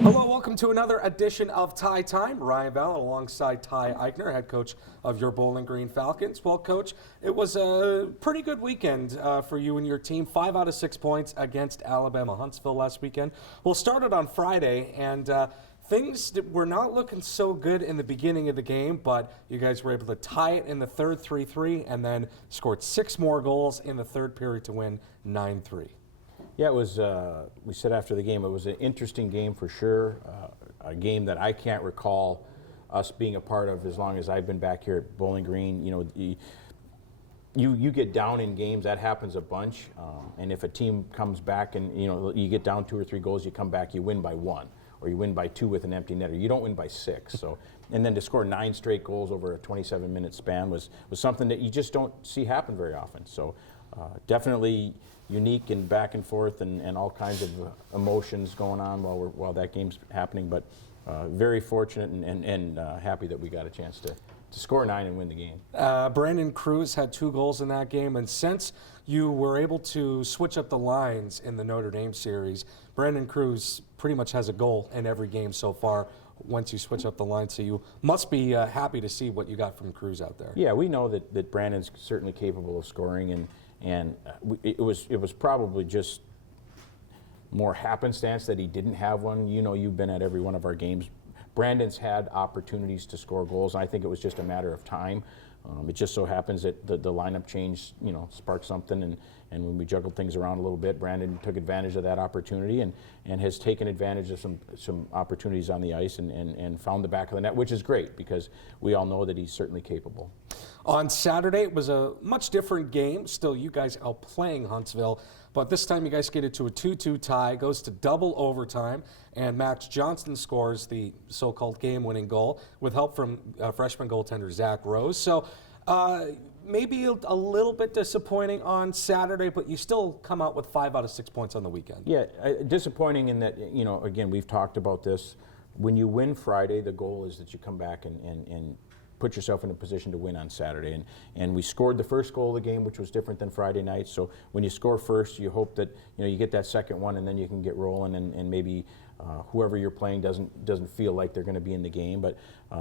Hello, welcome to another edition of Tie Time. Ryan Bell alongside Ty Eichner, head coach of your Bowling Green Falcons. Well, Coach, it was a pretty good weekend for you and your team. 5 out of 6 points against Alabama Huntsville last weekend. We'll start it on Friday, and things were not looking so good in the beginning of the game, but you guys were able to tie it in the third 3-3 and then scored 6 more goals in the third period to win 9-3. Yeah, it was, we said after the game, it was an interesting game for sure, a game that I can't recall us being a part of as long as I've been back here at Bowling Green. You know, you get down in games, that happens a bunch, and if a team comes back and, you know, you get down 2 or 3 goals, you come back, you win by 1, or you win by 2 with an empty netter. You don't win by 6. So, and then to score 9 straight goals over a 27-minute span was something that you just don't see happen very often. So definitely unique and back and forth and all kinds of emotions going on while that game's happening, but very fortunate and happy that we got a chance to score 9 and win the game. Brandon Cruz had 2 goals in that game, and since you were able to switch up the lines in the Notre Dame series, Brandon Cruz pretty much has a goal in every game so far once you switch up the line, so you must be happy to see what you got from Cruz out there. Yeah, we know that Brandon's certainly capable of scoring, and it was probably just more happenstance that he didn't have one. You know, you've been at every one of our games. Brandon's had opportunities to score goals, and I think it was just a matter of time. It just so happens that the lineup change, you know, sparked something, and when we juggled things around a little bit, Brandon took advantage of that opportunity and has taken advantage of some opportunities on the ice and found the back of the net, which is great because we all know that he's certainly capable. On Saturday, it was a much different game. Still, you guys outplaying Huntsville, but this time you guys get it to a 2-2 tie, goes to double overtime, and Max Johnston scores the so-called game-winning goal with help from freshman goaltender Zach Rose. So maybe a little bit disappointing on Saturday, but you still come out with 5 out of 6 points on the weekend. Yeah, disappointing in that, you know, again, we've talked about this. When you win Friday, the goal is that you come back and put yourself in a position to win on Saturday. And we scored the first goal of the game, which was different than Friday night. So when you score first, you hope that, you know, you get that second one and then you can get rolling and maybe whoever you're playing doesn't feel like they're going to be in the game. But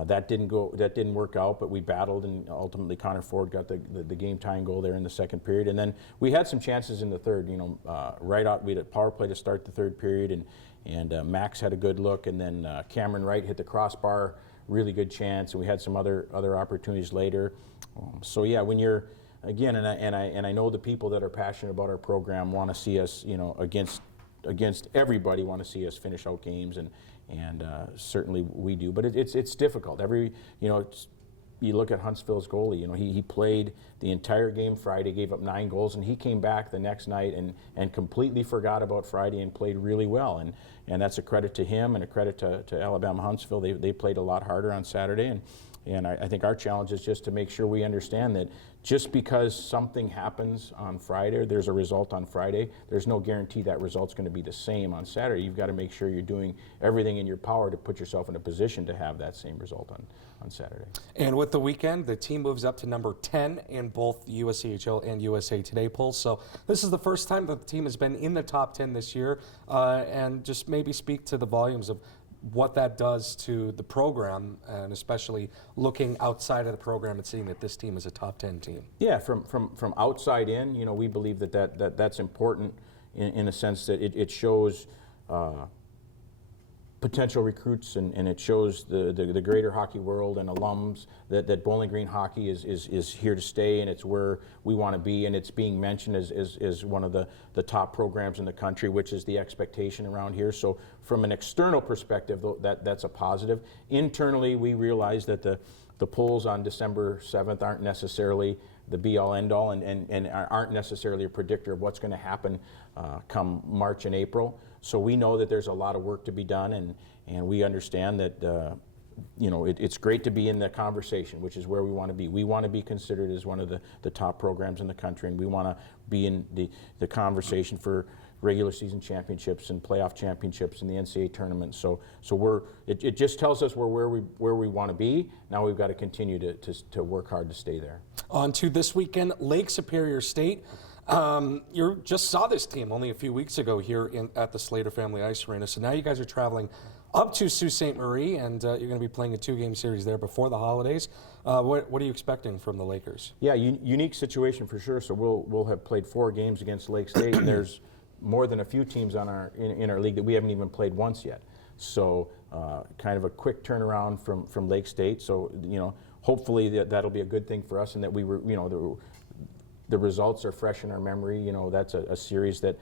that didn't work out, but we battled, and ultimately Connor Ford got the game tying goal there in the second period. And then we had some chances in the third, you know, right out, we had a power play to start the third period, and Max had a good look, and then Cameron Wright hit the crossbar, really good chance, and we had some other opportunities later. So yeah, when you're, again, and I know the people that are passionate about our program want to see us, you know, against everybody, want to see us finish out games, and certainly we do. But it's difficult. You look at Huntsville's goalie. You know, he played the entire game Friday, gave up 9 goals, and he came back the next night and completely forgot about Friday and played really well. And that's a credit to him and a credit to Alabama Huntsville. They played a lot harder on Saturday, and I think our challenge is just to make sure we understand that just because something happens on Friday, there's a result on Friday, there's no guarantee that result's going to be the same on Saturday. You've got to make sure you're doing everything in your power to put yourself in a position to have that same result on Saturday. And with the weekend, the team moves up to number 10 in both the USCHO and USA Today polls. So this is the first time that the team has been in the top 10 this year, and just maybe speak to the volumes of what that does to the program, and especially looking outside of the program and seeing that this team is a top 10 team. Yeah, from outside in, you know, we believe that's important in a sense that it shows potential recruits and it shows the greater hockey world and alums that Bowling Green hockey is here to stay, and it's where we want to be, and it's being mentioned as one of the top programs in the country, which is the expectation around here. So from an external perspective, that's a positive. Internally, we realize that the polls on December 7th aren't necessarily the be-all, end-all, and aren't necessarily a predictor of what's going to happen come March and April. So we know that there's a lot of work to be done, and we understand that you know, it's great to be in the conversation, which is where we want to be. We want to be considered as one of the top programs in the country, and we want to be in the conversation for regular season championships and playoff championships and the NCAA tournament. So it just tells us we're where we want to be. Now we've got to continue to work hard to stay there. On to this weekend, Lake Superior State. You just saw this team only a few weeks ago here at the Slater Family Ice Arena. So now you guys are traveling up to Sault Ste. Marie, and you're going to be playing a 2-game series there before the holidays. What are you expecting from the Lakers? Yeah, unique situation for sure. So we'll have played 4 games against Lake State, and there's more than a few teams on in our league that we haven't even played once yet. So kind of a quick turnaround from Lake State. So hopefully that'll be a good thing for us, and that we were the results are fresh in our memory. That's a series that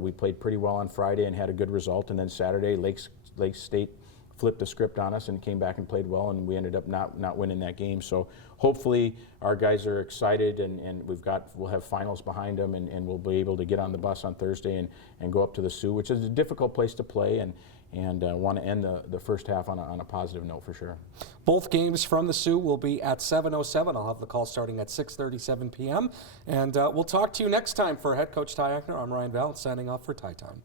we played pretty well on Friday and had a good result, and then Saturday Lake State flipped the script on us and came back and played well, and we ended up not winning that game. So hopefully our guys are excited, and we'll have finals behind them, and we'll be able to get on the bus on Thursday and go up to the Sioux, which is a difficult place to play, and want to end the first half on a positive note for sure. Both games from the Sioux will be at 7:07. I'll have the call starting at 6:37 p.m. And we'll talk to you next time. For head coach Ty Eichner, I'm Ryan Valance signing off for Ty Time.